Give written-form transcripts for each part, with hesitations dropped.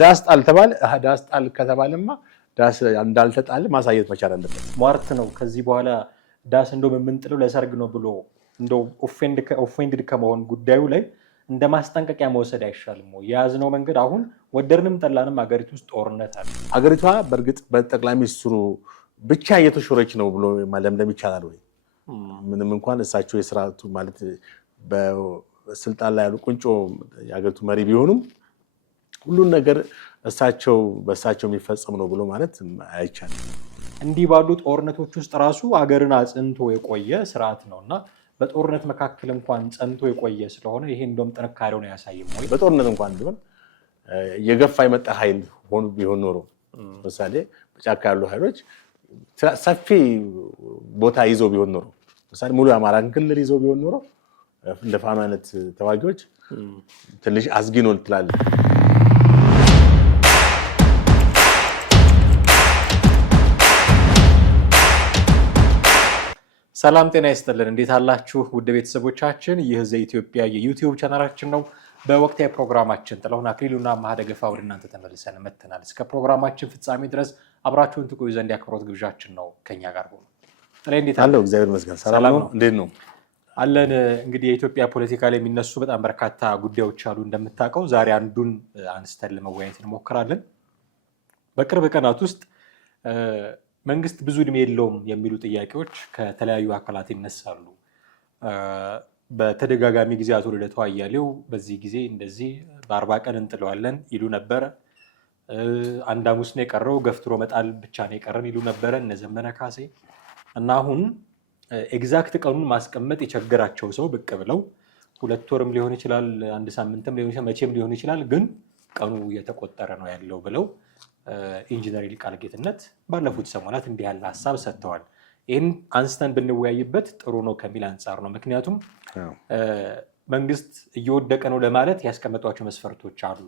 ዳስ ጣል ተባለ ዳስ ጣል ከተባለማ ዳስ እንዳልተጣለ ማሳየት መቻል አለበት ሟርት ነው ከዚህ በኋላ ዳስ እንደው የምንጥለው ለሰርግ ነው ብሎ እንደው ኦፌንድድ ከመሆን ጉዳዩ ላይ እንደማስጠንቀቂያ መውሰድ አይሻልም ወይ ያዝነው መንገድ አሁን ወደርንም ጠላንም አገሪቱ ውስጥ ጦርነት አለ አገሪቷ በርግጥ በጠቅላይ ሚኒስትሩ ብቻ እየተሾረች ነው ብሎ ማለምለም ይቻላል ወይ ምንም እንኳን እሳቸው የስርዓቱ ማለት በስልጣን ላይ ያሉ ቁንጮ የአገሪቱ መሪ ቢሆኑም ሁሉን ነገር በእሳቸው የሚፈጸም ነው ብሎ ማለት አይቻልም እንዲህ ባሉ ጦርነቶች ውስጥ ራሱ አገርን አጽንቶ የቆየ ስርዓት ነውና በጦርነት መካከል እንኳን ጸንቶ የቆየ ስለሆነ ይሄ እንደም ጥንካሬውን ያሳይም ወይ በጦርነት እንኳን ቢሆን የገፋ የመጣ ኃይል ቢሆን ኖሮ ለምሳሌ በጫካ ያሉ ኃይሎች ሰፊ ቦታ ይዘው ቢሆን ኖሮ ለምሳሌ ሙሉ የአማራን ክልል ይዘው ቢሆን ኖሮ እንደ ፋኖ አይነት ተዋጊዎች ትንሽ አስጊ ነው ትላለህ ሰላም ጤና ይስጥልን እንዴት አላችሁ ውድ ቤተሰቦቻችን ይህ ዘኢትዮጵያ የዩቲዩብ ቻናላችን ነው በወቅታዊ ፕሮግራማችን ጥላሁን አክሊሉና ማህደገፋ ወደ እናንተ ተመልሰን መጥተናል እስከ ፕሮግራማችን ፍጻሜ ድረስ አብራችሁን ትቆዩ ዘንድ ያክብሮት ግብዣችን ነው ከኛ ጋር ሆኖ ጥላ እንዴት አለው እግዚአብሔር ይመስገን ሰላም ነው እንዴት ነው አለን እንግዲህ የኢትዮጵያ ፖለቲካ ላይ የሚነሱ በጣም በርካታ ጉዳዮች አሉ እንደምታውቀው ዛሬ አንዱን አንስተን ለመወያየት እንሞክራለን በቅርብ ቀናት ውስጥ መንግስት ብዙ እድሜ የለውም የሚሉ ጥያቄዎች ከተለያዩ አካላት ይነሳሉ በተደጋጋሚ ጊዜ አቶ ልደቱ አያሌው በዚህ ጊዜ እንደዚህ በ40 ቀን እንጥለዋለን ይሉ ነበር አንድ ሐሙስ ነው የቀረው ገፍትሮ መጣል ብቻ ነው የቀረን ይሉ ነበር እነ ዘመነ ካሴ እና አሁን ኤግዛክት ቀኑን ማስቀመጥ የቸገራቸው ሰው ብቅ ብለው 2 ወርም ሊሆን ይችላል አንድ ሳምንትም ሊሆን ይችላል መቼም ሊሆን ይችላል ግን ቀኑ እየተቆጠረ ነው ያለው ብለው ኢንጂነር ይልቃል ጌትነት ባለፉት ሰሞናት እንዲህ ያለ ሐሳብ ሰጥተዋል ይህን አንስተን ብንወያይበት ጥሩ ነው ከሚል አንጻር ነው ምክንያቱም መንግስት እየወደቀ ነው ለማለት ያስቀመጧቸው መስፈርቶች አሉ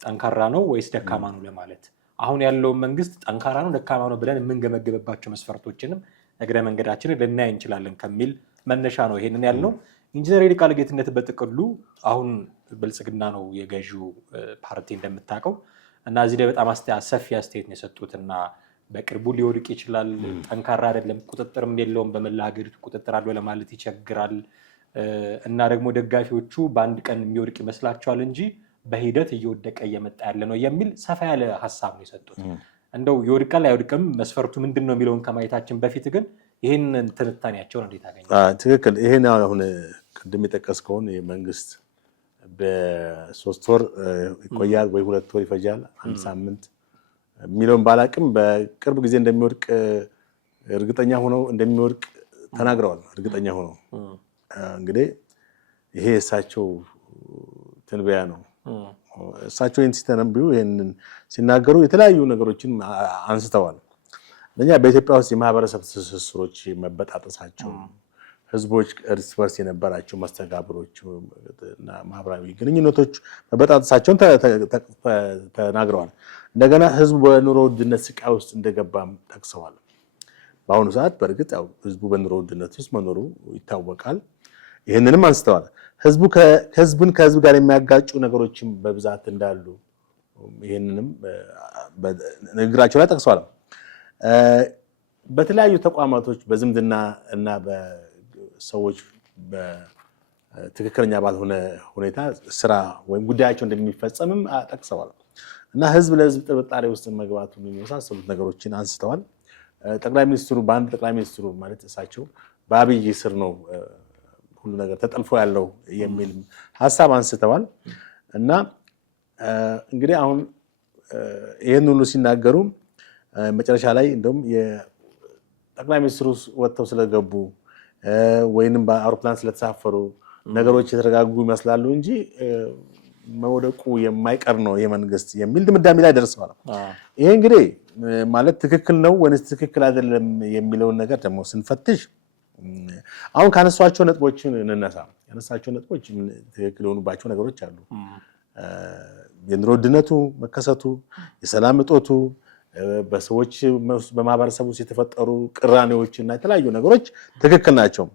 ጠንካራ ነው ወይስ ደካማ ነው ለማለት አሁን ያለው መንግስት ጠንካራ ነው ደካማ ነው ብለን የምንገመግብባቸው መስፈርቶችንም እግረ መንገዳችንን ልናይ እንችላለን ከሚል መነሻ ነው ይሄንን ያልነው ኢንጂነር ይልቃል ጌትነት በጥቅሉ አሁን ብልጽግና ነው የገዢው ፓርቲ እንደምታውቀው እና እዚህ ላይ በጣም ሰፊ አስተያየት ነው የሰጡትና በቅርቡ ሊወድቅ ይችላል ጠንካራ አይደለም ቁጥጥርም የለውም በመላ ሀገሪቱ ቁጥጥር አለው ለማለት ይቸግራል እና ደግሞ ደጋፊዎቹ በአንድ ቀን የሚወድቅ ይመስላቸዋል እንጂ በሂደት እየወደቀ እየመጣ ያለ ነው የሚል ሰፋ ያለ ሐሳብ ነው የሰጡት እንደው ይወድቃል አይወድቅም መስፈርቱ ምንድነው የሚለውን ከማየታችን በፊት ግን ይሄንን ትንታኔያቸውን እንዴት አገኘው ትክክል ይሄን አሁን ቅድም የጠቀስከውን የመንግስት በ3 ወር ይቆያል ወይ 2 ወር ይፈጃል አንድ ሳምንት ሚሊዮን ባላቅም በቅርብ ጊዜ እንደሚወድቅ እርግጠኛ ሆነው እንደሚወድቅ ተናግረዋል እርግጠኛ ሆነው እንግዲህ ይሄ እሳቸው ትንበያ ነው እሳቸው ኢንሲስተንብዩ ይሄንን ሲናገሩ የተለያዩ ነገሮችን አንስተዋል ለኛ በኢትዮጵያ ውስጥ የማህበረሰብ ትስስሮች መበጣጠሳቸው ህዝቦች እርስ በርስ የነበራቸው መስተጋብሮች እና ማህበራዊ ግንኙነቶች መበጣጠሳቸውን ተናግረዋል እንደገና ህዝቡ በኑሮ ውድነት ስቃይ ውስጥ እንደገባም ጠቅሰዋል በአሁኑ ሰዓት በእርግጥ ያው ህዝቡ በኑሮ ውድነት ውስጥ መኖሩ ይታወቃል ይሄንንም አንስተዋል ህዝቡን ከህዝብ ጋር የሚያጋጩ ነገሮችን በብዛት እንዳሉ ይሄንንም በንግግራቸው ላይ ጠቅሰዋል በተለያዩ ተቋማቶች በዝምድና እና በሰዎች በትክክለኛ ባልሆነ ሁኔታ ስራ ወይም ጉዳያቸው እንደሚፈጸምም ጠቅሰዋል እና ህዝብ ለህዝብ ጥርጣሬ ውስጥ መግባቱን የሚመሳሰሉት ነገሮችን አንስተዋል ጠቅላይ ሚኒስትሩ በአንድ ጠቅላይ ሚኒስትሩ ማለት እሳቸው በአብይ ስር ነው ሁሉ ነገር ተጠልፎ ያለው የሚል ሐሳብ አንስተዋል እና እንግዲህ አሁን ይሄን ሁሉ ሲናገሩ መጨረሻ ላይ እንደውም የጠቅላይ ሚኒስትሩ ወጥተው ስለገቡ ወይንም በአውሮፕላን ስለተሳፈሩ ነገሮች የተረጋጉ ይመስላሉ እንጂ መውደቁ የማይቀር ነው የመንግስት የሚል ድምዳሜ ላይ ደርሰዋል ይሄ እንግዲህ ማለት ትክክል ነው ወይስ ትክክል አይደለም የሚለውን ነገር ደግሞ ስንፈትሽ አሁን ካነሷቸው ነጥቦችን እንነሳ ያነሳቸው ነጥቦች ትክክል የሆኑባቸው ነገሮች አሉ የኑሮ ውድነቱ መከሰቱ የሰላም እጦቱ በሰዎች በማህበረሰቡ ውስጥ የተፈጠሩ ቅራኔዎችና የተለያዩ ነገሮች ትክክል ናቸው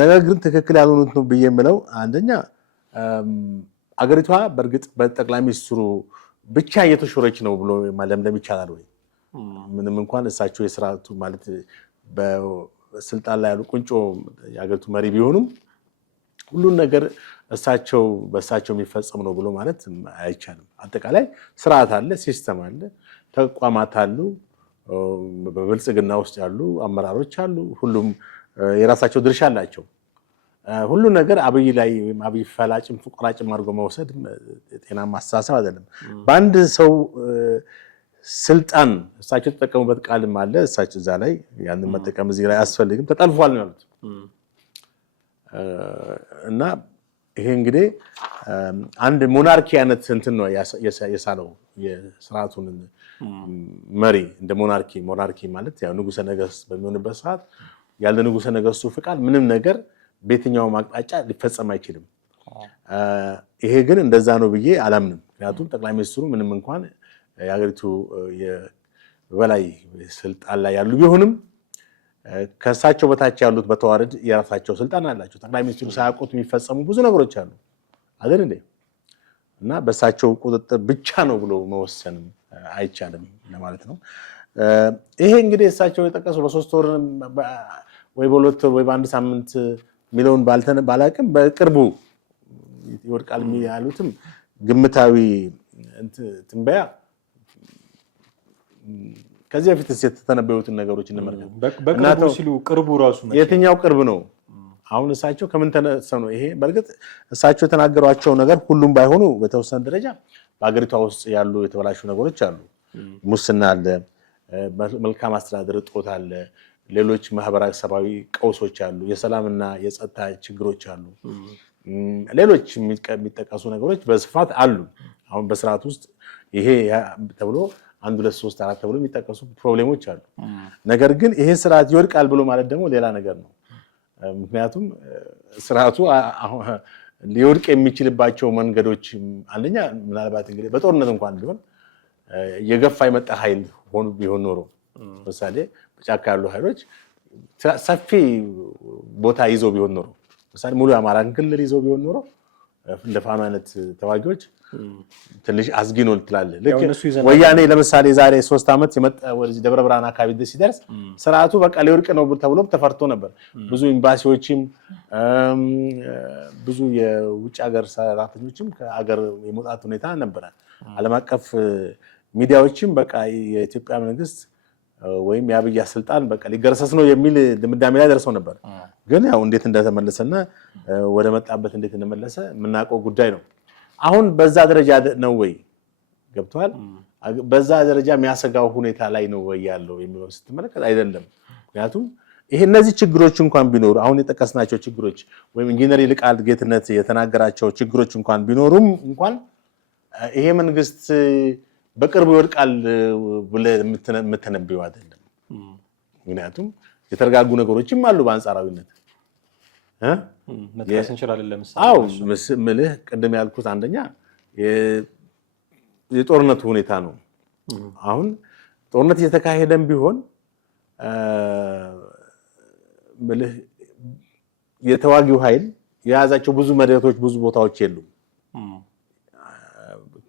ነገር ግን ትክክል ያልሆኑት ነው ብዬ የምለው አንደኛ አገሪቷ በእርግጥ በጠቅላይ ሚኒስትሩ ብቻ እየተሾረች ነው ብሎ ማለምለም ይቻላል ወይ? ምንም እንኳን እሳቸው የስርዓቱ ማለት በስልጣን ላይ ያሉ ቁንጮ የሀገሪቱ መሪ ቢሆኑም ሁሉን ነገር በእሳቸው የሚፈጸም ነው ብሎ ማለት አይቻልም። አጠቃላይ ስርዓት አለ፣ ሲስተም አለ፣ ተቋማት አሉ፣ በብልጽግና ውስጥ ያሉ አመራሮች አሉ። ሁሉም የራሳቸው ድርሻ አላቸው። ሁሉ ነገር አብይ ላይ ወይም አብይ ፈላጭም ቆራጭም አድርጎ መውሰድ ጤናማ አስተሳሰብ አይደለም። በአንድ ሰው ስልጣን እሳቸው የተጠቀሙበት ቃልም አለ። እሳቸው እዛ ላይ ያንን መጠቀም እዚህ ላይ አያስፈልግም፣ ተጠልፏል ነው ያሉት። እና ይሄ እንግዲህ አንድ ሞናርኪ አይነት እንትን ነው የሳለው የስርዓቱን መሪ እንደ ሞናርኪ ማለት ያው ንጉሰ ነገስት በሚሆንበት ሰዓት ያለ ንጉሰ ነገስቱ ፍቃድ ምንም ነገር በየትኛውም አቅጣጫ ሊፈጸም አይችልም። ይሄ ግን እንደዛ ነው ብዬ አላምንም። ምክንያቱም ጠቅላይ ሚኒስትሩ ምንም እንኳን የሀገሪቱ በላይ ስልጣን ላይ ያሉ ቢሆንም ከእሳቸው በታች ያሉት በተዋረድ የራሳቸው ስልጣን አላቸው። ጠቅላይ ሚኒስትሩ ሳያውቁት የሚፈጸሙ ብዙ ነገሮች አሉ አይደል እንዴ? እና በእሳቸው ቁጥጥር ብቻ ነው ብሎ መወሰንም አይቻልም ለማለት ነው። ይሄ እንግዲህ እሳቸው የጠቀሱ በ3 ወር ወይ በ2 ወር ወይ በ1 ሳምንት ሚሊዮን ባላቅም በቅርቡ ይወድቃል ያሉትም ግምታዊ ትንበያ ከዚህ በፊት የተተነበዩትን ነገሮች እንመልከት። በቅርቡ ሲሉ ቅርቡ ራሱ የትኛው ቅርብ ነው? አሁን እሳቸው ከምን ተነስተው ነው? ይሄ በእርግጥ እሳቸው የተናገሯቸው ነገር ሁሉም ባይሆኑ በተወሰነ ደረጃ በአገሪቷ ውስጥ ያሉ የተበላሹ ነገሮች አሉ። ሙስና አለ፣ መልካም አስተዳደር እጦት አለ፣ ሌሎች ማህበረሰባዊ ቀውሶች አሉ፣ የሰላምና የጸጥታ ችግሮች አሉ፣ ሌሎች የሚጠቀሱ ነገሮች በስፋት አሉ። አሁን በስርዓት ውስጥ ይሄ ተብሎ 1 2 3 4 ተብሎ የሚጠቀሱ ፕሮብሌሞች አሉ። ነገር ግን ይሄ ስርዓት ይወድቃል ብሎ ማለት ደግሞ ሌላ ነገር ነው። ምክንያቱም ስርዓቱ ሊወድቅ የሚችልባቸው መንገዶች አንደኛ ምናልባት እንግዲህ በጦርነት እንኳን ቢሆን የገፋ የመጣ ኃይል ቢሆን ኖሮ ለምሳሌ በጫካ ያሉ ኃይሎች ሰፊ ቦታ ይዘው ቢሆን ኖሮ ለምሳሌ ሙሉ የአማራን ክልል ይዘው ቢሆን ኖሮ እንደ ፋኖ አይነት ተዋጊዎች ትንሽ አስጊ ነው ትላለህ። ልክ ወያኔ ለምሳሌ ዛሬ 3 ዓመት የመጣ ወደዚህ ደብረ ብርሃን አካባቢ ሲደርስ ስርዓቱ በቃ ሊወድቅ ነው ተብሎ ተፈርቶ ነበር። ብዙ ኤምባሲዎችም ብዙ የውጭ ሀገር ሰራተኞችም ከሀገር የመውጣት ሁኔታ ነበረ። ዓለም አቀፍ ሚዲያዎችም በቃ የኢትዮጵያ መንግስት ወይም የአብይ ስልጣን በቃ ሊገረሰስ ነው የሚል ድምዳሜ ላይ ደርሰው ነበር። ግን ያው እንዴት እንደተመለሰና ወደ መጣበት እንዴት እንደመለሰ የምናውቀው ጉዳይ ነው። አሁን በዛ ደረጃ ነው ወይ ገብቷል? በዛ ደረጃ የሚያሰጋው ሁኔታ ላይ ነው ወይ ያለው የሚለው ስትመለከት አይደለም። ምክንያቱም እነዚህ ችግሮች እንኳን ቢኖሩ አሁን የጠቀስናቸው ችግሮች ወይም ኢንጂነር ይልቃል ጌትነት የተናገራቸው ችግሮች እንኳን ቢኖሩም እንኳን ይሄ መንግስት በቅርቡ ይወድቃል ብለህ የምትነብየው አይደለም። ምክንያቱም የተረጋጉ ነገሮችም አሉ በአንጻራዊነት መጥቀስ እንችላለን። ለምሳሌ አዎ ምልህ ቅድም ያልኩት አንደኛ የጦርነቱ ሁኔታ ነው። አሁን ጦርነት እየተካሄደም ቢሆን ምልህ የተዋጊው ኃይል የያዛቸው ብዙ መሬቶች ብዙ ቦታዎች የሉም።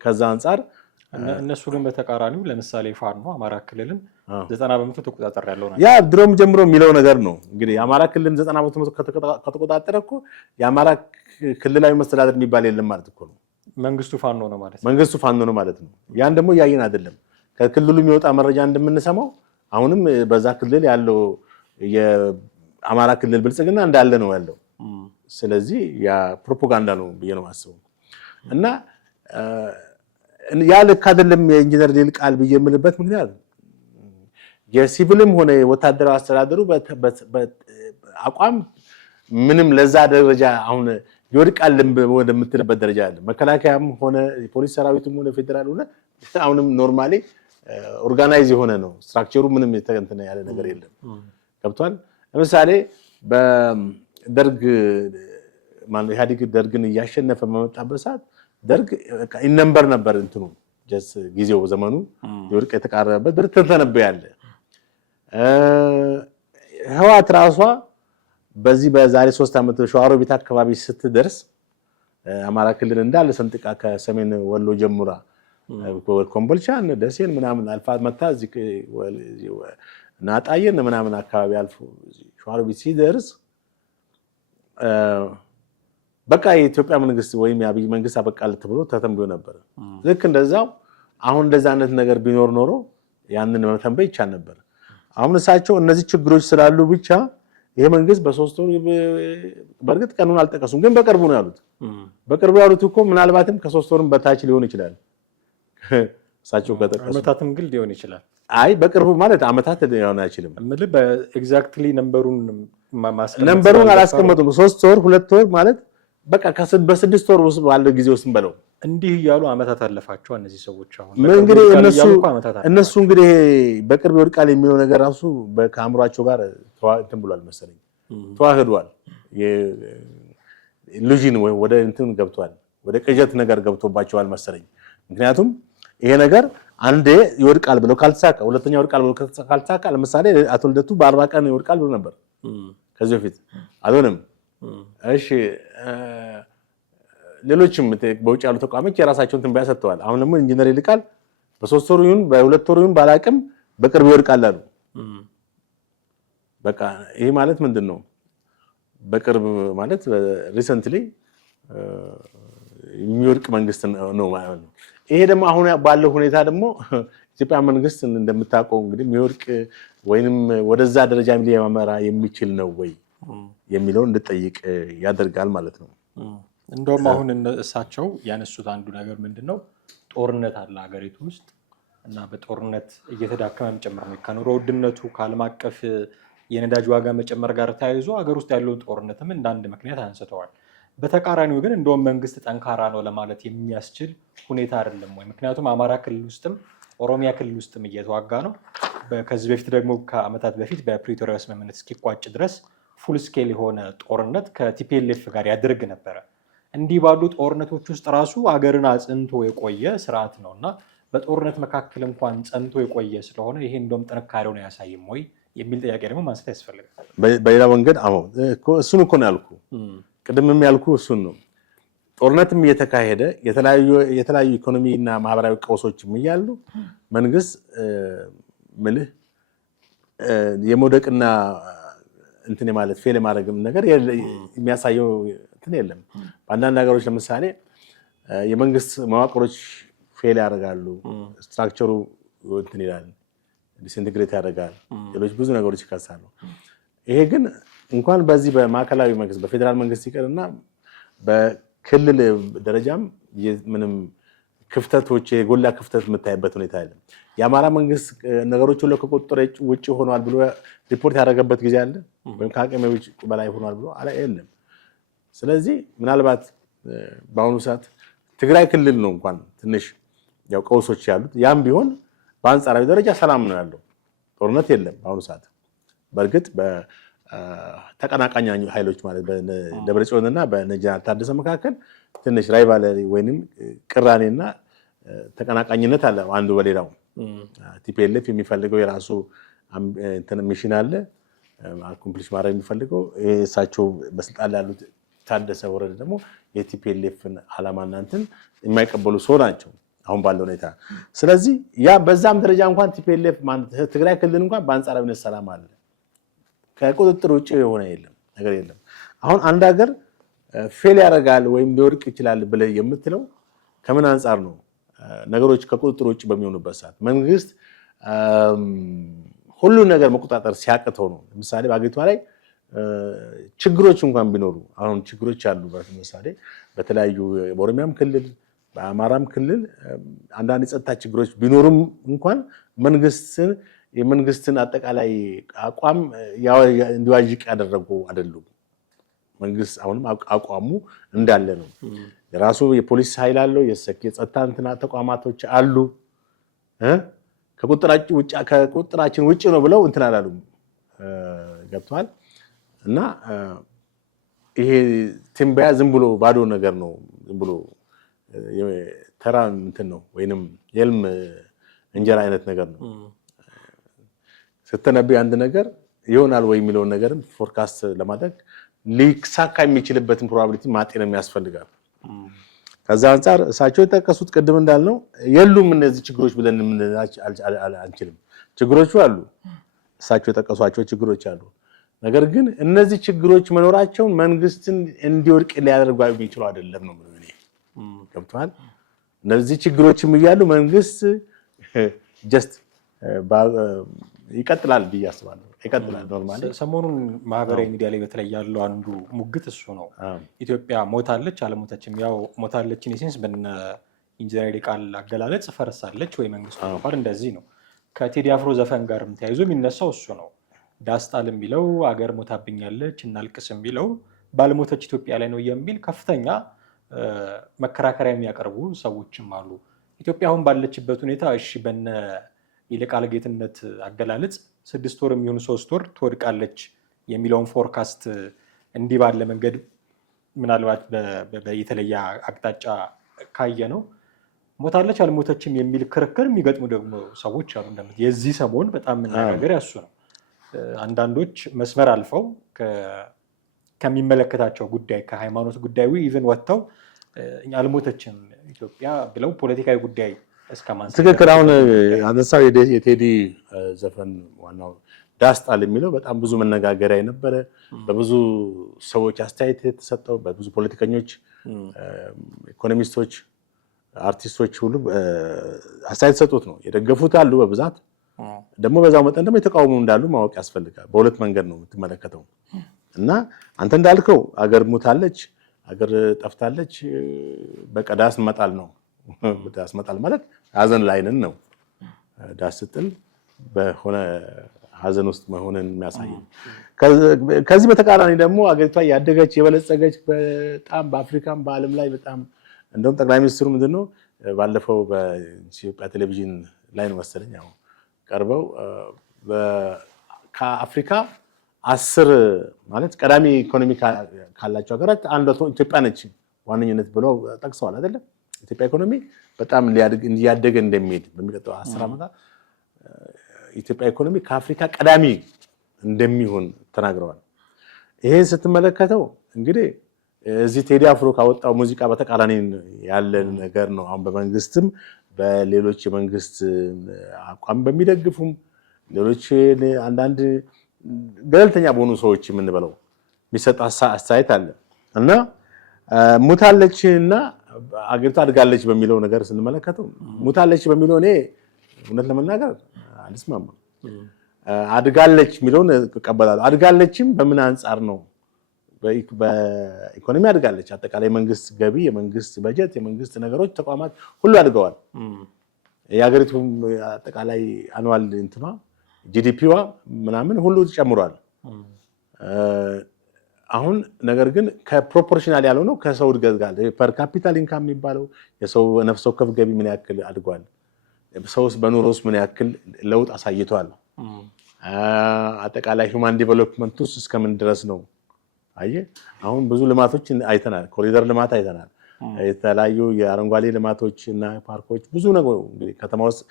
ከዛ አንጻር እነሱ ግን በተቃራኒው ለምሳሌ ፋኖ አማራ ክልልን 90% ተቆጣጣሪ ያለው ነው። ያ ድሮም ጀምሮ የሚለው ነገር ነው። እንግዲህ አማራ ክልልን 90% ከተቆጣጠረ እኮ የአማራ ክልላዊ መስተዳደር የሚባል የለም ማለት እኮ ነው። መንግስቱ ፋኖ ነው ማለት ነው። መንግስቱ ፋኖ ነው ማለት ነው። ያን ደግሞ ያየን አይደለም። ከክልሉ የሚወጣ መረጃ እንደምንሰማው አሁንም በዛ ክልል ያለው የአማራ ክልል ብልጽግና እንዳለ ነው ያለው። ስለዚህ ያ ፕሮፓጋንዳ ነው ብዬ ነው የማስበው። እና ያ ልክ አይደለም የኢንጂነር ይልቃል ብዬ የምልበት ምክንያት የሲቪልም ሆነ ወታደራዊ አስተዳደሩ አቋም ምንም ለዛ ደረጃ አሁን ይወድቃል ወደምትልበት ደረጃ አለ። መከላከያም ሆነ የፖሊስ ሰራዊትም ሆነ ፌደራል ሆነ አሁንም ኖርማሊ ኦርጋናይዝ የሆነ ነው ስትራክቸሩ። ምንም የተንተነ ያለ ነገር የለም። ገብቷል። ለምሳሌ በደርግ ኢህአዴግ ደርግን እያሸነፈ በመጣበት ሰዓት ደርግ ኢነምበር ነበር እንትኑ ጀስ ጊዜው ዘመኑ ይወድቅ የተቃረበበት ብርትን ተነበያለ። ህዋት ራሷ በዚህ በዛሬ 3 ዓመት ሸዋሮቢት አካባቢ ስትደርስ አማራ ክልል እንዳለ ሰንጥቃ ከሰሜን ወሎ ጀምራ ኮምቦልቻን ደሴን ምናምን አልፋ መታ እዚህ ናጣየን ምናምን አካባቢ አልፎ ሸዋሮቢት ሲደርስ በቃ የኢትዮጵያ መንግስት ወይም የአብይ መንግስት አበቃለት ብሎ ተተንብዮ ነበር። ልክ እንደዛው አሁን እንደዛ አይነት ነገር ቢኖር ኖሮ ያንን መተንበይ ይቻል ነበር። አሁን እሳቸው እነዚህ ችግሮች ስላሉ ብቻ ይሄ መንግስት በ3 ወር በእርግጥ ቀኑን አልጠቀሱም፣ ግን በቅርቡ ነው ያሉት። በቅርቡ ያሉት እኮ ምናልባትም ከ3 ወርም በታች ሊሆን ይችላል። እሳቸው ከጠቀሱ አመታትም ግን ሊሆን ይችላል። አይ በቅርቡ ማለት አመታት ሊሆን አይችልም። ምንም በኤግዛክትሊ ነምበሩን አላስቀመጡም። 3 ወር 2 ወር ማለት በቃ በ6 ወር ውስጥ ባለው ጊዜ ውስጥ በለው እንዲህ እያሉ አመታት አለፋቸው እነዚህ ሰዎች። አሁን እንግዲህ እነሱ እንግዲህ በቅርብ ይወድቃል የሚለው ነገር ራሱ ከአእምሯቸው ጋር እንትን ብሏል መሰለኝ፣ ተዋህዷል። ኢሉዥን ወደ እንትን ገብቷል፣ ወደ ቅዠት ነገር ገብቶባቸዋል መሰለኝ። ምክንያቱም ይሄ ነገር አንዴ ይወድቃል ብለው ካልተሳካ፣ ሁለተኛ ይወድቃል ብለው ካልተሳካ፣ ለምሳሌ አቶ ልደቱ በ40 ቀን ይወድቃል ብሎ ነበር ከዚህ በፊት አልሆነም። እሺ ሌሎችም በውጭ ያሉ ተቋሞች የራሳቸውን ትንበያ ሰጥተዋል። አሁን ደግሞ ኢንጂነር ይልቃል በ3 ወር ይሁን በ2 ወር ይሁን ባላቅም በቅርብ ይወድቃል አሉ። በቃ ይሄ ማለት ምንድነው? በቅርብ ማለት ሪሰንትሊ የሚወድቅ መንግስት ነው ማለት ነው። ይሄ ደግሞ አሁን ባለው ሁኔታ ደግሞ ኢትዮጵያ መንግስት እንደምታውቀው እንግዲህ የሚወድቅ ወይንም ወደዛ ደረጃ ሊያመራ የሚችል ነው ወይ የሚለውን እንድጠይቅ ያደርጋል ማለት ነው። እንደውም አሁን እሳቸው ያነሱት አንዱ ነገር ምንድነው? ጦርነት አለ ሀገሪቱ ውስጥ እና በጦርነት እየተዳከመም ጭምር ነው ከኑሮ ውድነቱ ከዓለም አቀፍ የነዳጅ ዋጋ መጨመር ጋር ተያይዞ ሀገር ውስጥ ያለውን ጦርነትም እንደ አንድ ምክንያት አንስተዋል። በተቃራኒው ግን እንደውም መንግስት ጠንካራ ነው ለማለት የሚያስችል ሁኔታ አይደለም ወይ? ምክንያቱም አማራ ክልል ውስጥም ኦሮሚያ ክልል ውስጥም እየተዋጋ ነው። ከዚህ በፊት ደግሞ ከዓመታት በፊት በፕሪቶሪያ ስምምነት እስኪቋጭ ድረስ ፉል ስኬል የሆነ ጦርነት ከቲፒኤልኤፍ ጋር ያደርግ ነበረ። እንዲህ ባሉ ጦርነቶች ውስጥ ራሱ አገርን አጽንቶ የቆየ ስርዓት ነው እና በጦርነት መካከል እንኳን ጸንቶ የቆየ ስለሆነ ይሄ እንደውም ጥንካሬውን አያሳይም ወይ የሚል ጥያቄ ደግሞ ማንሳት ያስፈልጋል። በሌላ መንገድ እሱን እኮ ነው ያልኩ፣ ቅድምም ያልኩ እሱን ነው። ጦርነትም እየተካሄደ የተለያዩ ኢኮኖሚ እና ማህበራዊ ቀውሶችም እያሉ መንግስት ምልህ የመውደቅና እንትን ማለት ፌል የማድረግም ነገር የሚያሳየው እንትን የለም። በአንዳንድ ሀገሮች ለምሳሌ የመንግስት መዋቅሮች ፌል ያደርጋሉ፣ ስትራክቸሩ እንትን ይላል፣ ዲስኢንቴግሬት ያደርጋል፣ ሌሎች ብዙ ነገሮች ይከሳሉ። ይሄ ግን እንኳን በዚህ በማዕከላዊ መንግስት በፌዴራል መንግስት ይቀርና በክልል ደረጃም ምንም ክፍተቶች የጎላ ክፍተት የምታይበት ሁኔታ የለም። የአማራ መንግስት ነገሮች ሁሉ ከቁጥጥር ውጭ ሆኗል ብሎ ሪፖርት ያደረገበት ጊዜ አለ ወይም ከአቅሜ በላይ ሆኗል ብሎ የለም። ስለዚህ ምናልባት በአሁኑ ሰዓት ትግራይ ክልል ነው እንኳን ትንሽ ያው ቀውሶች ያሉት፣ ያም ቢሆን በአንጻራዊ ደረጃ ሰላም ነው ያለው፣ ጦርነት የለም በአሁኑ ሰዓት። በእርግጥ በተቀናቃኝ ኃይሎች ማለት በደብረጽዮንና በጀነራል ታደሰ መካከል ትንሽ ራይቫለሪ ወይንም ቅራኔና ተቀናቃኝነት አለ አንዱ በሌላው። ቲፒኤልኤፍ የሚፈልገው የራሱ ሚሽን አለ አኮምፕሊሽ ማድረግ የሚፈልገው፣ እሳቸው በስልጣን ላይ ያሉት ታደሰ ወረደ ደግሞ የቲፒኤልኤፍን ዓላማና እንትን የማይቀበሉ ሰው ናቸው አሁን ባለው ሁኔታ። ስለዚህ ያ በዛም ደረጃ እንኳን ቲፒኤልኤፍ ትግራይ ክልል እንኳን በአንጻራዊነት ሰላም አለ፣ ከቁጥጥር ውጭ የሆነ ነገር የለም። አሁን አንድ ሀገር ፌል ያደርጋል ወይም ሊወድቅ ይችላል ብለህ የምትለው ከምን አንጻር ነው? ነገሮች ከቁጥጥር ውጭ በሚሆኑበት ሰዓት መንግስት ሁሉን ነገር መቆጣጠር ሲያቅተው ነው። ለምሳሌ በአገሪቷ ላይ ችግሮች እንኳን ቢኖሩ፣ አሁን ችግሮች አሉ። ለምሳሌ በተለያዩ በኦሮሚያም ክልል በአማራም ክልል አንዳንድ የጸጥታ ችግሮች ቢኖሩም እንኳን የመንግስትን አጠቃላይ አቋም እንዲዋዥቅ ያደረጉ አይደሉም። መንግስት አሁንም አቋሙ እንዳለ ነው። የራሱ የፖሊስ ኃይል አለው፣ የጸጥታ እንትና ተቋማቶች አሉ። ከቁጥጥራችን ውጭ ነው ብለው እንትን አላሉም። ገብቷል። እና ይሄ ትንበያ ዝም ብሎ ባዶ ነገር ነው፣ ዝም ብሎ ተራ እንትን ነው፣ ወይንም የህልም እንጀራ አይነት ነገር ነው። ስትነብይ አንድ ነገር ይሆናል ወይ የሚለውን ነገርም ፎርካስት ለማድረግ ሊሳካ የሚችልበትን ፕሮባቢሊቲ ማጤን የሚያስፈልጋል። ከዛ አንፃር እሳቸው የጠቀሱት ቅድም እንዳልነው የሉም እነዚህ ችግሮች ብለን አንችልም። ችግሮቹ አሉ፣ እሳቸው የጠቀሷቸው ችግሮች አሉ። ነገር ግን እነዚህ ችግሮች መኖራቸውን መንግስትን እንዲወድቅ ሊያደርጉ የሚችሉ አይደለም ነው ማለት ነው። ገብቷል። እነዚህ ችግሮችም እያሉ መንግስት ጀስት ይቀጥላል ብዬ አስባለሁ። ይቀጥላል ኖርማሊ። ሰሞኑን ማህበራዊ ሚዲያ ላይ በተለይ ያለው አንዱ ሙግት እሱ ነው። ኢትዮጵያ ሞታለች አልሞተችም። ያው ሞታለችን የሴንስ በነ ኢንጂነር ቃል አገላለጽ ፈርሳለች ወይ መንግስቱ እንኳን እንደዚህ ነው። ከቴዲ አፍሮ ዘፈን ጋርም ተያይዞ የሚነሳው እሱ ነው። ዳስጣል የሚለው አገር ሞታብኛለች እናልቅስ የሚለው ባልሞተች ኢትዮጵያ ላይ ነው የሚል ከፍተኛ መከራከሪያ የሚያቀርቡ ሰዎችም አሉ። ኢትዮጵያ አሁን ባለችበት ሁኔታ እሺ በነ ይልቃል ጌትነት አገላለጽ 6 ወር የሚሆኑ 3 ወር ትወድቃለች የሚለውን ፎርካስት እንዲህ ባለ መንገድ ምናልባት የተለየ አቅጣጫ ካየ ነው ሞታለች አልሞተችም የሚል ክርክር የሚገጥሙ ደግሞ ሰዎች አሉ። እንደምት የዚህ ሰሞን በጣም መነጋገር ያሱ ነው። አንዳንዶች መስመር አልፈው ከሚመለከታቸው ጉዳይ ከሃይማኖት ጉዳይ ኢቨን ወጥተው አልሞተችም ኢትዮጵያ ብለው ፖለቲካዊ ጉዳይ እስከማንሳት ትክክል። አሁን አነሳው የቴዲ ዘፈን ዋናው ዳስጣል የሚለው በጣም ብዙ መነጋገሪያ የነበረ በብዙ ሰዎች አስተያየት የተሰጠው በብዙ ፖለቲከኞች፣ ኢኮኖሚስቶች፣ አርቲስቶች ሁሉ አስተያየት ሰጡት ነው። የደገፉት አሉ በብዛት ደግሞ በዛው መጠን ደግሞ የተቃውሞ እንዳሉ ማወቅ ያስፈልጋል። በሁለት መንገድ ነው የምትመለከተው እና አንተ እንዳልከው አገር ሞታለች አገር ጠፍታለች በቃ ዳስ መጣል ነው። ዳስ መጣል ማለት ሀዘን ላይ ነን ነው። ዳስ ስትል በሆነ ሀዘን ውስጥ መሆንን የሚያሳይ። ከዚህ በተቃራኒ ደግሞ አገሪቷ ያደገች የበለጸገች በጣም በአፍሪካም በዓለም ላይ በጣም እንደውም ጠቅላይ ሚኒስትሩ ምንድነው ባለፈው በኢትዮጵያ ቴሌቪዥን ላይ ነው መሰለኝ ያው ቀርበው ከአፍሪካ 10 ማለት ቀዳሚ ኢኮኖሚ ካላቸው ሀገራት አንዷ ኢትዮጵያ ነች ዋነኝነት ብለው ጠቅሰዋል አይደለም። ኢትዮጵያ ኢኮኖሚ በጣም እያደገ እንደሚሄድ በሚቀጥለው 10 ዓመታት ኢትዮጵያ ኢኮኖሚ ከአፍሪካ ቀዳሚ እንደሚሆን ተናግረዋል። ይሄን ስትመለከተው እንግዲህ እዚህ ቴዲ አፍሮ ካወጣው ሙዚቃ በተቃራኒ ያለ ነገር ነው። አሁን በመንግስትም በሌሎች የመንግስት አቋም በሚደግፉም ሌሎች አንዳንድ ገለልተኛ በሆኑ ሰዎች የምንበለው የሚሰጥ አስተያየት አለ እና ሙታለችና አገሪቷ አድጋለች በሚለው ነገር ስንመለከተው ሙታለች በሚለው እኔ እውነት ለመናገር አልስማማም። አድጋለች የሚለውን እቀበላለሁ። አድጋለችም በምን አንጻር ነው? በኢኮኖሚ አድጋለች። አጠቃላይ መንግስት ገቢ፣ የመንግስት በጀት፣ የመንግስት ነገሮች ተቋማት ሁሉ አድገዋል። የሀገሪቱ አጠቃላይ አኑዋል እንትኗ ጂዲፒዋ ምናምን ሁሉ ጨምሯል። አሁን ነገር ግን ከፕሮፖርሽናል ያለው ነው ከሰው እድገት ጋር ፐር ካፒታል ኢንካም የሚባለው የሰው ነፍስ ወከፍ ገቢ ምን ያክል አድጓል፣ ሰውስ በኑሮስ ምን ያክል ለውጥ አሳይቷል፣ አጠቃላይ ሁማን ዲቨሎፕመንት ውስጥ እስከምን ድረስ ነው። አየህ አሁን ብዙ ልማቶች አይተናል። ኮሪደር ልማት አይተናል። የተለያዩ የአረንጓዴ ልማቶች እና ፓርኮች ብዙ ነገር እንግዲህ ከተማ ውስጥ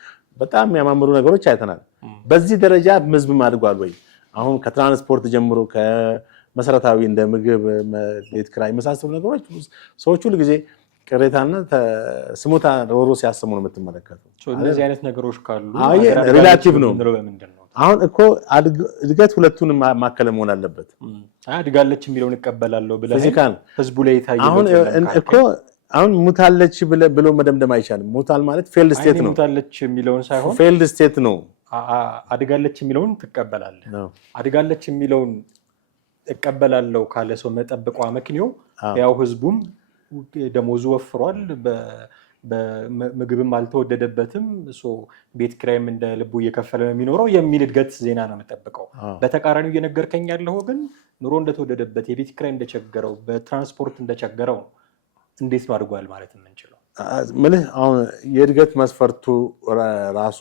በጣም የሚያማምሩ ነገሮች አይተናል። በዚህ ደረጃ ህዝብም አድጓል ወይ? አሁን ከትራንስፖርት ጀምሮ ከመሰረታዊ እንደ ምግብ፣ ቤት ኪራይ የመሳሰሉ ነገሮች ሰዎች ሁሉ ጊዜ ቅሬታና ስሞታ ሮሮ ሲያሰሙ ነው የምትመለከተው። እነዚህ አይነት ነገሮች ካሉ ሪላቲቭ ነው። አሁን እኮ እድገት ሁለቱን ማከለ መሆን አለበት። አድጋለች የሚለውን እቀበላለሁ ብለህ ህዝቡ ላይ ታየው። አሁን ሙታለች ብሎ መደምደም አይቻልም። ሙታል ማለት ፌልድ ስቴት ነው። ሙታለች የሚለውን ሳይሆን ፌልድ ስቴት ነው። አድጋለች የሚለውን ትቀበላለህ። አድጋለች የሚለውን እቀበላለሁ ካለ ሰው መጠብቋ መክንዮ ያው ህዝቡም ደሞዙ ወፍሯል፣ በምግብም አልተወደደበትም፣ ቤት ኪራይም እንደ ልቡ እየከፈለ ነው የሚኖረው የሚል እድገት ዜና ነው የምጠብቀው። በተቃራኒው እየነገርከኝ ያለው ግን ኑሮ እንደተወደደበት፣ የቤት ኪራይ እንደቸገረው፣ በትራንስፖርት እንደቸገረው እንዴት ነው አድጓል ማለት የምንችለው? ምልህ አሁን የእድገት መስፈርቱ ራሱ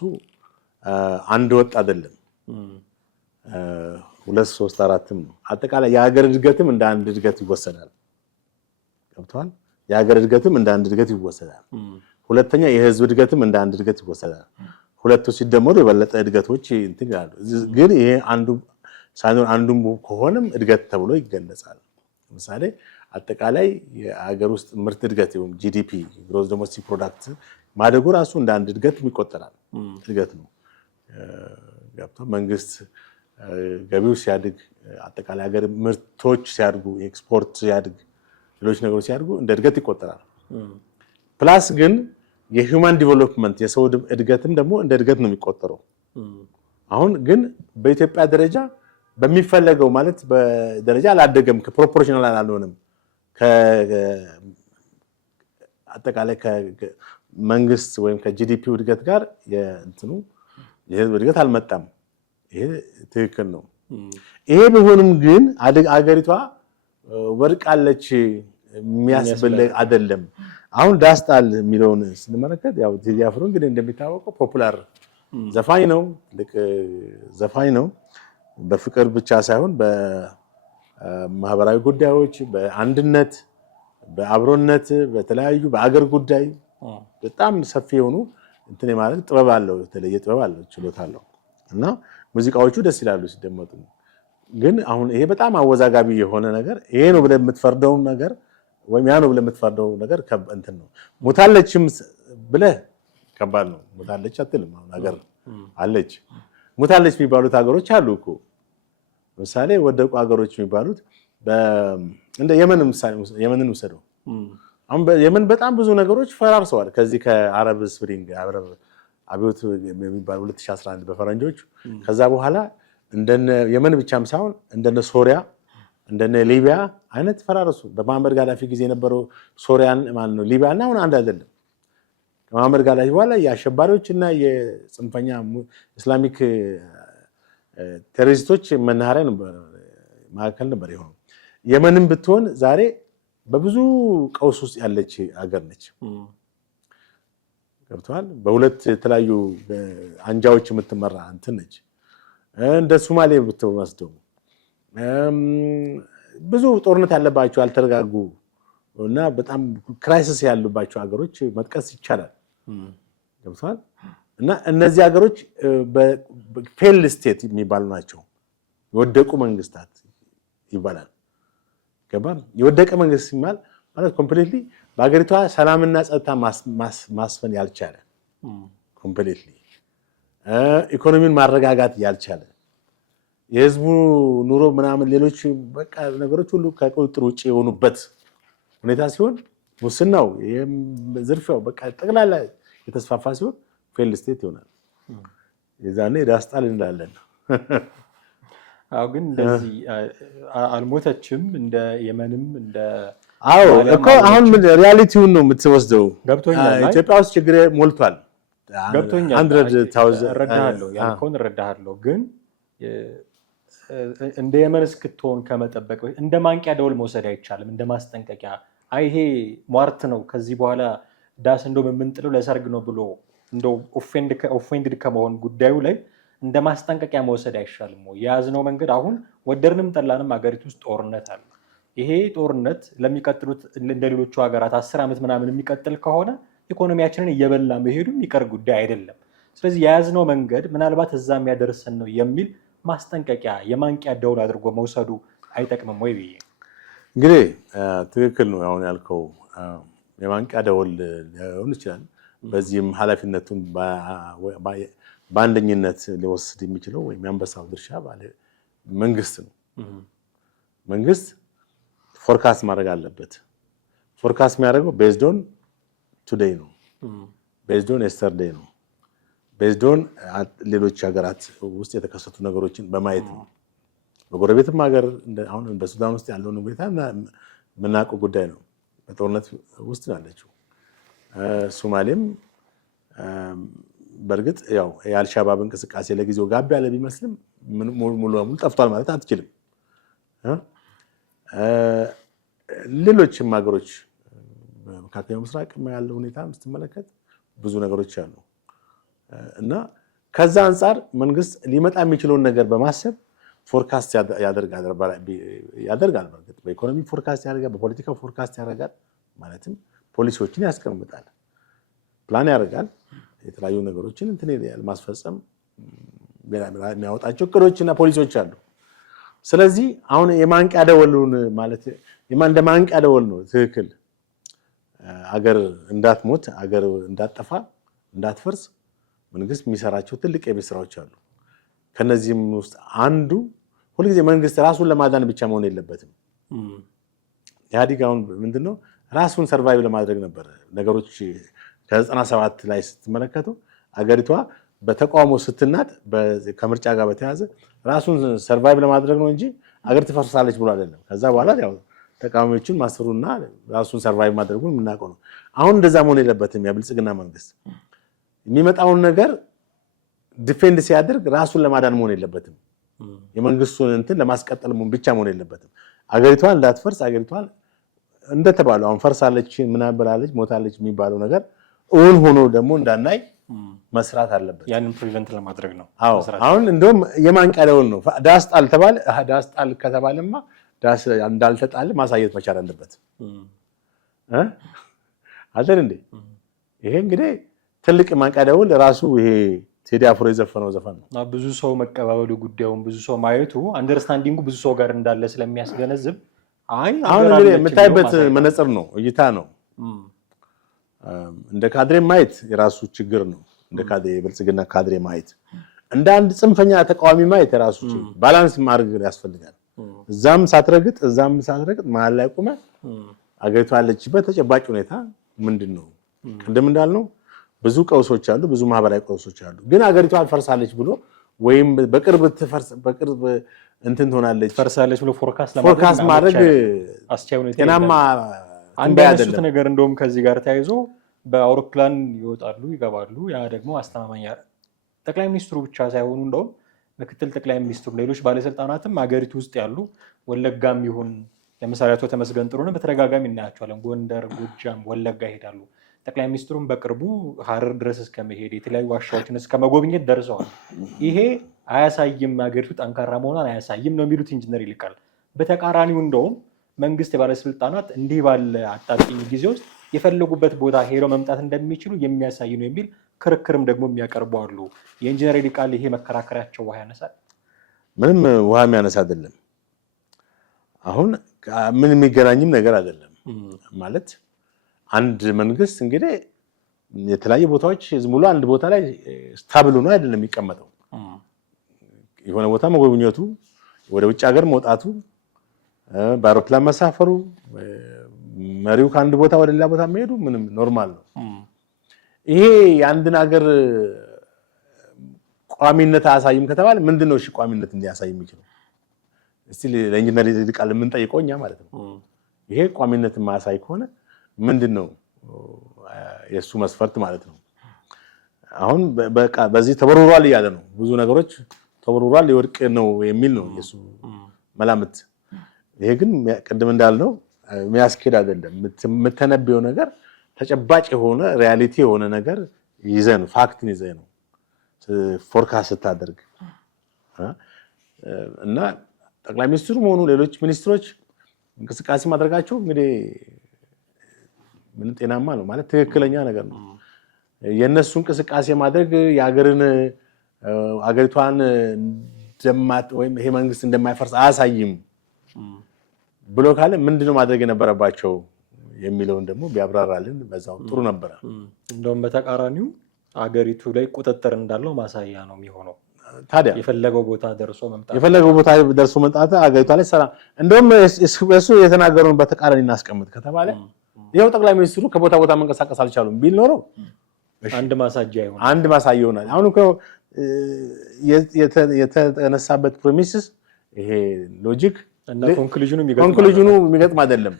አንድ ወጥ አይደለም፣ 2 3 4 ነው። አጠቃላይ የሀገር እድገትም እንደ አንድ እድገት ይወሰዳል። ገብቶሃል? የሀገር እድገትም እንደ አንድ እድገት ይወሰዳል። ሁለተኛ የህዝብ እድገትም እንደ አንድ እድገት ይወሰዳል። ሁለቱ ሲደመሩ የበለጠ እድገቶች እንትን ይላሉ። ግን ይሄ አንዱ ሳይሆን አንዱም ከሆነም እድገት ተብሎ ይገለጻል። ለምሳሌ አጠቃላይ የሀገር ውስጥ ምርት እድገት ወይም ጂዲፒ ግሮስ ዶሜስቲክ ፕሮዳክት ማደጉ ራሱ እንደ አንድ እድገት ይቆጠራል። እድገት ነው። መንግስት ገቢው ሲያድግ፣ አጠቃላይ ሀገር ምርቶች ሲያድጉ፣ ኤክስፖርት ሲያድግ፣ ሌሎች ነገሮች ሲያድጉ እንደ እድገት ይቆጠራል። ፕላስ ግን የሂውማን ዲቨሎፕመንት የሰው እድገትም ደግሞ እንደ እድገት ነው የሚቆጠረው። አሁን ግን በኢትዮጵያ ደረጃ በሚፈለገው ማለት በደረጃ አላደገም፣ ፕሮፖርሽናል አልሆነም። አጠቃላይ ከመንግስት ወይም ከጂዲፒ እድገት ጋር የህዝብ እድገት አልመጣም። ይሄ ትክክል ነው። ይሄ ቢሆንም ግን አገሪቷ ወድቃለች የሚያስብል አይደለም። አሁን ዳስጣል የሚለውን ስንመለከት ያው ቴዲ አፍሮ እንግዲህ እንደሚታወቀው ፖፑላር ዘፋኝ ነው፣ ትልቅ ዘፋኝ ነው። በፍቅር ብቻ ሳይሆን በማህበራዊ ጉዳዮች፣ በአንድነት፣ በአብሮነት፣ በተለያዩ በአገር ጉዳይ በጣም ሰፊ የሆኑ እንትን ማለት ጥበብ አለው፣ የተለየ ጥበብ አለው፣ ችሎታ አለው እና ሙዚቃዎቹ ደስ ይላሉ ሲደመጡ። ግን አሁን ይሄ በጣም አወዛጋቢ የሆነ ነገር ይሄ ነው ብለህ የምትፈርደው ነገር ወይም ያ ነው ብለህ የምትፈርደው ነገር እንትን ነው። ሞታለችም ብለህ ከባድ ነው። ሞታለች አትልም። አሁን ሀገር አለች። ሞታለች የሚባሉት ሀገሮች አሉ እኮ። ለምሳሌ ወደቁ ሀገሮች የሚባሉት እንደ የመንን ውሰደው። አሁን የመን በጣም ብዙ ነገሮች ፈራርሰዋል። ከዚህ ከአረብ ስፕሪንግ አብዮት የሚባል 2011 በፈረንጆች ከዛ በኋላ እንደነ የመን ብቻም ሳይሆን እንደነ ሶሪያ እንደነ ሊቢያ አይነት ፈራረሱ። በመሐመድ ጋዳፊ ጊዜ የነበረው ሶሪያን ማለት ነው ሊቢያና አሁን አንድ አይደለም። ከመሐመድ ጋዳፊ በኋላ የአሸባሪዎችና የጽንፈኛ ኢስላሚክ ቴሮሪስቶች መናኸሪያ ማዕከል ነበር የሆነው። የመንም ብትሆን ዛሬ በብዙ ቀውስ ውስጥ ያለች ሀገር ነች። ገብተዋል። በሁለት የተለያዩ አንጃዎች የምትመራ እንትን ነች። እንደ ሶማሌ ብትወስደው ብዙ ጦርነት ያለባቸው ያልተረጋጉ እና በጣም ክራይሲስ ያሉባቸው ሀገሮች መጥቀስ ይቻላል። ገብተዋል። እና እነዚህ ሀገሮች ፌልድ ስቴት የሚባሉ ናቸው። የወደቁ መንግስታት ይባላል። ገባ? የወደቀ መንግስት ሲባል ማለት ኮምፕሊትሊ በሀገሪቷ ሰላምና ጸጥታ ማስፈን ያልቻለ፣ ኮምፕሊትሊ ኢኮኖሚን ማረጋጋት ያልቻለ፣ የህዝቡ ኑሮ ምናምን ሌሎች በቃ ነገሮች ሁሉ ከቁጥጥር ውጭ የሆኑበት ሁኔታ ሲሆን፣ ሙስናው፣ ዝርፊያው በቃ ጠቅላላ የተስፋፋ ሲሆን ፌልድ ስቴት ይሆናል። የዛኔ ዳስጣል እንላለን። አዎ፣ ግን እንደዚህ አልሞተችም። እንደ የመንም እንደ አዎ እኮ አሁን ሪያሊቲውን ነው የምትወስደው። ገብቶኛል። ኢትዮጵያ ውስጥ ችግር ሞልቷል። ገብቶኛል። 100,000 እረዳሃለሁ፣ ያልከውን እረዳሃለሁ። ግን እንደ የመን እስክትሆን ከመጠበቅ እንደ ማንቂያ ደወል መውሰድ አይቻልም። እንደ ማስጠንቀቂያ አይ ይሄ ሟርት ነው ከዚህ በኋላ ዳስ እንደው የምንጥለው ለሰርግ ነው ብሎ እንደው ኦፌንድድ ከመሆን ጉዳዩ ላይ እንደ ማስጠንቀቂያ መውሰድ አይሻልም ወይ? የያዝነው መንገድ አሁን ወደድንም ጠላንም ሀገሪቱ ውስጥ ጦርነት አለ። ይሄ ጦርነት ለሚቀጥሉት እንደ ሌሎቹ ሀገራት 10 ዓመት ምናምን የሚቀጥል ከሆነ ኢኮኖሚያችንን እየበላ መሄዱ የሚቀር ጉዳይ አይደለም። ስለዚህ የያዝነው መንገድ ምናልባት እዛ የሚያደርሰን ነው የሚል ማስጠንቀቂያ የማንቂያ ደውል አድርጎ መውሰዱ አይጠቅምም ወይ ብዬ። እንግዲህ ትክክል ነው አሁን ያልከው፣ የማንቂያ ደውል ሊሆን ይችላል። በዚህም ኃላፊነቱን በአንደኝነት ሊወስድ የሚችለው ወይም የአንበሳው ድርሻ መንግስት ነው። መንግስት ፎርካስት ማድረግ አለበት። ፎርካስት የሚያደርገው ቤዝዶን ቱዴይ ነው፣ ቤዝዶን ኤስተርዴይ ነው፣ ቤዝዶን ሌሎች ሀገራት ውስጥ የተከሰቱ ነገሮችን በማየት ነው። በጎረቤትም ሀገር አሁን በሱዳን ውስጥ ያለውን ሁኔታ የምናውቀው ጉዳይ ነው። በጦርነት ውስጥ ያለችው ሶማሌም በእርግጥ ያው የአልሻባብ እንቅስቃሴ ለጊዜው ጋብ ያለ ቢመስልም ሙሉ ለሙሉ ጠፍቷል ማለት አትችልም። ሌሎችም ሀገሮች በመካከለኛው ምስራቅ ያለው ሁኔታ ስትመለከት ብዙ ነገሮች አሉ እና ከዛ አንጻር መንግስት ሊመጣ የሚችለውን ነገር በማሰብ ፎርካስት ያደርጋል። በእርግጥ በኢኮኖሚ ፎርካስት ያደርጋል፣ በፖለቲካ ፎርካስት ያደርጋል። ማለትም ፖሊሲዎችን ያስቀምጣል፣ ፕላን ያደርጋል። የተለያዩ ነገሮችን እንትን ማስፈጸም የሚያወጣቸው እቅዶችና ፖሊሲዎች አሉ። ስለዚህ አሁን የማንቂያ ደወሉን ማለት እንደ ማንቂያ ደወል ነው ትክክል አገር እንዳትሞት አገር እንዳትጠፋ እንዳትፈርስ መንግስት የሚሰራቸው ትልቅ የቤት ስራዎች አሉ። ከነዚህም ውስጥ አንዱ ሁልጊዜ መንግስት ራሱን ለማዳን ብቻ መሆን የለበትም። ኢህአዴግ አሁን ምንድነው ራሱን ሰርቫይቭ ለማድረግ ነበር ነገሮች ከ97 ላይ ስትመለከቱ አገሪቷ በተቃውሞ ስትናጥ ከምርጫ ጋር በተያያዘ ራሱን ሰርቫይቭ ለማድረግ ነው እንጂ አገር ትፈርሳለች ብሎ አይደለም። ከዛ በኋላ ያው ተቃዋሚዎችን ማሰሩና ራሱን ሰርቫይቭ ማድረጉን የምናውቀው ነው። አሁን እንደዛ መሆን የለበትም። የብልጽግና መንግስት የሚመጣውን ነገር ዲፌንድ ሲያደርግ ራሱን ለማዳን መሆን የለበትም። የመንግስቱን እንትን ለማስቀጠል ብቻ መሆን የለበትም። አገሪቷን እንዳትፈርስ አገሪቷን እንደተባለው አሁን ፈርሳለች ምናምን ብላለች ሞታለች የሚባለው ነገር እውን ሆኖ ደግሞ እንዳናይ መስራት አለበት። ያንን ፕሪቨንት ለማድረግ ነው። አሁን እንደውም የማንቂያ ደወል ነው። ዳስ ጣል ተባለ። ዳስ ጣል ከተባለማ ዳስ እንዳልተጣለ ማሳየት መቻል አለበት አይደል እንዴ? ይሄ እንግዲህ ትልቅ የማንቂያ ደወል ራሱ ይሄ ቴዲ አፍሮ የዘፈነው ዘፈን ነው። ብዙ ሰው መቀባበሉ ጉዳዩን ብዙ ሰው ማየቱ አንደርስታንዲንጉ ብዙ ሰው ጋር እንዳለ ስለሚያስገነዝብ አሁን እንግዲህ የምታይበት መነጽር ነው እይታ ነው። እንደ ካድሬ ማየት የራሱ ችግር ነው። እንደ ካድሬ የብልጽግና ካድሬ ማየት እንደ አንድ ጽንፈኛ ተቃዋሚ ማየት የራሱ ችግር ባላንስ ማድረግ ያስፈልጋል። እዛም ሳትረግጥ እዛም ሳትረግጥ መሀል ላይ ቆመ አገሪቷ ያለችበት ተጨባጭ ሁኔታ ምንድነው? ቅድም እንዳልነው ብዙ ቀውሶች አሉ፣ ብዙ ማህበራዊ ቀውሶች አሉ። ግን አገሪቷ አልፈርሳለች ብሎ ወይም በቅርብ እንትን ትሆናለች ፈርሳለች ብሎ ፎርካስት ማድረግ ጤናማ አንድ ያነሱት ነገር እንደውም ከዚህ ጋር ተያይዞ በአውሮፕላን ይወጣሉ ይገባሉ። ያ ደግሞ አስተማማኝ ጠቅላይ ሚኒስትሩ ብቻ ሳይሆኑ እንደውም ምክትል ጠቅላይ ሚኒስትሩ ሌሎች ባለስልጣናትም ሀገሪቱ ውስጥ ያሉ ወለጋም ይሁን ለምሳሌ አቶ ተመስገን ጥሩነህ በተደጋጋሚ እናያቸዋለን። ጎንደር፣ ጎጃም፣ ወለጋ ይሄዳሉ። ጠቅላይ ሚኒስትሩም በቅርቡ ሀረር ድረስ እስከመሄድ የተለያዩ ዋሻዎችን እስከመጎብኘት ደርሰዋል። ይሄ አያሳይም ሀገሪቱ ጠንካራ መሆኗን አያሳይም ነው የሚሉት ኢንጂነር ይልቃል። በተቃራኒው እንደውም መንግስት የባለስልጣናት እንዲህ ባለ አጣብቂኝ ጊዜ ውስጥ የፈለጉበት ቦታ ሄደው መምጣት እንደሚችሉ የሚያሳይ ነው የሚል ክርክርም ደግሞ የሚያቀርቡ አሉ። የኢንጂነር ይልቃል ይሄ መከራከሪያቸው ውሃ ያነሳል? ምንም ውሃ የሚያነሳ አይደለም። አሁን ምን የሚገናኝም ነገር አይደለም ማለት አንድ መንግስት እንግዲህ የተለያዩ ቦታዎች ዝም ብሎ አንድ ቦታ ላይ ስታብል ሆኖ አይደለም የሚቀመጠው። የሆነ ቦታ መጎብኘቱ፣ ወደ ውጭ ሀገር መውጣቱ፣ በአውሮፕላን መሳፈሩ፣ መሪው ከአንድ ቦታ ወደ ሌላ ቦታ መሄዱ ምንም ኖርማል ነው። ይሄ የአንድን ሀገር ቋሚነት አያሳይም ከተባለ ምንድነው እሺ ቋሚነት እንዲያሳይ የሚችለው? እስቲ ለኢንጂነር ይልቃል የምንጠይቀው እኛ ማለት ነው። ይሄ ቋሚነት የማያሳይ ከሆነ ምንድነው የሱ መስፈርት ማለት ነው? አሁን በቃ በዚህ ተበሩሯል እያለ ነው። ብዙ ነገሮች ተበሩሯል ሊወድቅ ነው የሚል ነው የሱ መላምት። ይሄ ግን ቅድም እንዳልነው የሚያስኬድ አይደለም። የምተነበየው ነገር ተጨባጭ የሆነ ሪያሊቲ የሆነ ነገር ይዘህ ነው፣ ፋክትን ይዘህ ነው ፎርካስት ስታደርግ እና ጠቅላይ ሚኒስትሩ ሆኑ ሌሎች ሚኒስትሮች እንቅስቃሴ ማድረጋቸው እንግዲህ ምን ጤናማ ነው ማለት ትክክለኛ ነገር ነው። የነሱ እንቅስቃሴ ማድረግ አገሪቷን እንደማት ወይም ይሄ መንግስት እንደማይፈርስ አያሳይም ብሎ ካለ ምንድነው ማድረግ የነበረባቸው የሚለውን ደግሞ ቢያብራራልን በዛው ጥሩ ነበረ። እንደውም በተቃራኒው አገሪቱ ላይ ቁጥጥር እንዳለው ማሳያ ነው የሚሆነው። ታዲያ የፈለገው ቦታ ደርሶ መምጣት አገሪቷ ላይ ሰላም እንደውም እሱ የተናገረውን በተቃራኒ እናስቀምጥ ከተባለ ይሄው ጠቅላይ ሚኒስትሩ ከቦታ ቦታ መንቀሳቀስ አልቻሉም ቢል ኖሮ አንድ ማሳያ ይሆናል። አሁን እኮ የተነሳበት ፕሮሚስስ ይሄ ሎጂክ እና ኮንክሉዥኑ የሚገጥም አይደለም።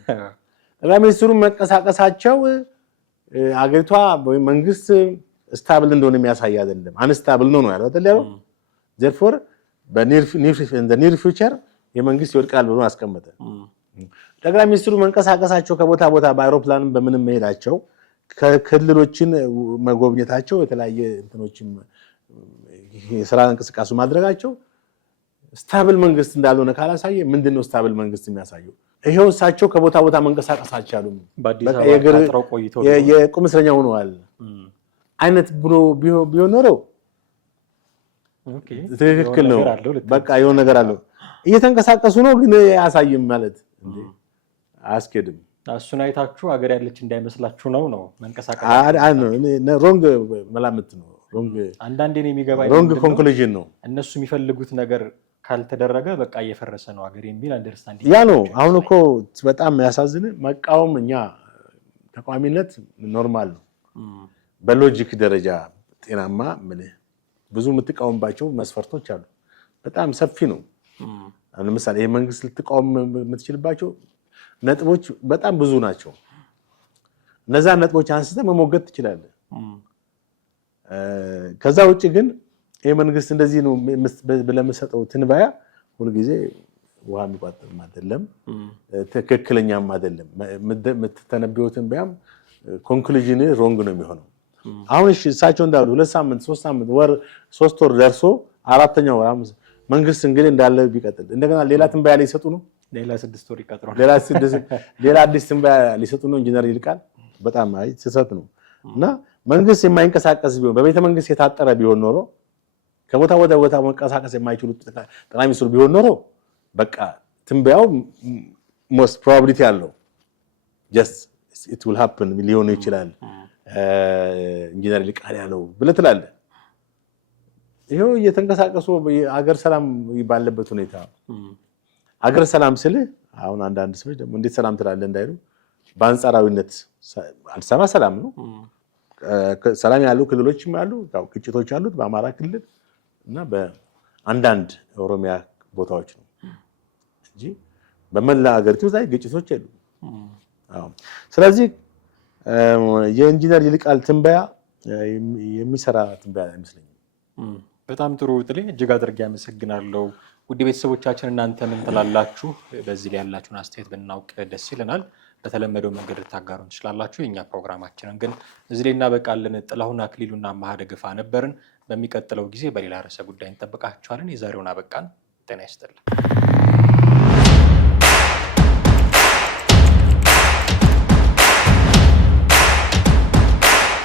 ጠቅላይ ሚኒስትሩ መንቀሳቀሳቸው አገሪቷ ወይ መንግስት ስታብል እንደሆነ የሚያሳይ አይደለም፣ አንስታብል ነው ያለው አይደል? therefore በኒር ፊውቸር የመንግስት ይወድቃል ብሎ አስቀመጠ። ጠቅላይ ሚኒስትሩ መንቀሳቀሳቸው ከቦታ ቦታ በአውሮፕላንም በምንም መሄዳቸው ከክልሎችን መጎብኘታቸው የተለያየ እንትኖችን የስራ እንቅስቃሴ ማድረጋቸው ስታብል መንግስት እንዳልሆነ ካላሳየ ምንድነው ስታብል መንግስት የሚያሳየው? ይሄው እሳቸው ከቦታ ቦታ መንቀሳቀስ አልቻሉም፣ የቁም እስረኛ ሆነዋል አይነት ብሎ ቢሆን ኖሮ ትክክል ነው። በቃ የሆነ ነገር አለው እየተንቀሳቀሱ ነው ግን አያሳይም ማለት እንዴ አያስኬድም። እሱን አይታችሁ ሀገር ያለች እንዳይመስላችሁ ነው መንቀሳቀስ ሮንግ መላምት ነው። አንዳንዴ ነው የሚገባኝ ሮንግ ኮንክሉዥን ነው። እነሱ የሚፈልጉት ነገር ካልተደረገ በቃ እየፈረሰ ነው ሀገር የሚል አንደርስታንዲንግ ያ ነው። አሁን እኮ በጣም የሚያሳዝን መቃወም እኛ ተቃዋሚነት ኖርማል ነው። በሎጂክ ደረጃ ጤናማ ብዙ የምትቃወምባቸው መስፈርቶች አሉ። በጣም ሰፊ ነው። ለምሳሌ ይሄ መንግስት ልትቃወም የምትችልባቸው ነጥቦች በጣም ብዙ ናቸው። እነዛን ነጥቦች አንስተህ መሞገት ትችላለህ። ከዛ ውጭ ግን ይሄ መንግስት እንደዚህ ነው ለምሰጠው ትንበያ ሁልጊዜ ውሃ የሚቋጥርም አይደለም፣ ትክክለኛም አይደለም። የምትተነብየው ትንበያም ኮንክሉዥን ሮንግ ነው የሚሆነው። አሁን እሺ እሳቸው እንዳሉ 2 ሳምንት 3 ሳምንት ወር 3 ወር ደርሶ 4ኛው ወር መንግስት እንግዲህ እንዳለ ቢቀጥል እንደገና ሌላ ትንበያ ሊሰጡ ነው። ሌላ 6 ወር ይቀጥራል። ሌላ አዲስ ትንበያ ሊሰጡ ነው። ኢንጂነር ይልቃል በጣም ስህተት ነው። እና መንግስት የማይንቀሳቀስ ቢሆን በቤተ መንግስት የታጠረ ቢሆን ኖሮ ከቦታ ወደ ቦታ መንቀሳቀስ የማይችሉት ጠቅላይ ሚኒስትሩ ቢሆን ኖሮ በቃ ትንበያው ሞስት ፕሮባቢሊቲ አለው ጀስት ኢት ዊል ሃፕን ሊሆን ይችላል ኢንጂነር ይልቃል ያለው ብለህ ትላለህ። ይሄው እየተንቀሳቀሱ አገር ሰላም ባለበት ሁኔታ አገር ሰላም ስልህ አሁን አንዳንድ ሰዎች ደግሞ እንዴት ሰላም ትላለህ እንዳይሉ በአንጻራዊነት አዲስ አበባ ሰላም ነው። ሰላም ያሉ ክልሎችም አሉ፣ ያው ግጭቶች አሉት በአማራ ክልል እና በአንዳንድ ኦሮሚያ ቦታዎች ነው እንጂ በመላ ሀገሪቱ ላይ ግጭቶች የሉም። ስለዚህ የኢንጂነር ይልቃል ትንበያ የሚሰራ ትንበያ አይመስለኝም። በጣም ጥሩ ጥሌ፣ እጅግ አድርጌ አመሰግናለሁ። ውድ ቤተሰቦቻችን እናንተ ምን ትላላችሁ? በዚህ ላይ ያላችሁን አስተያየት ብናውቅ ደስ ይለናል። በተለመደው መንገድ ልታጋሩን ትችላላችሁ። የኛ ፕሮግራማችንን ግን እዚህ ላይ እናበቃለን። ጥላሁን አክሊሉና አማሃ ደግፋ ነበርን። በሚቀጥለው ጊዜ በሌላ ርዕሰ ጉዳይ እንጠብቃችኋለን። የዛሬውን አበቃን። ጤና ይስጥልን።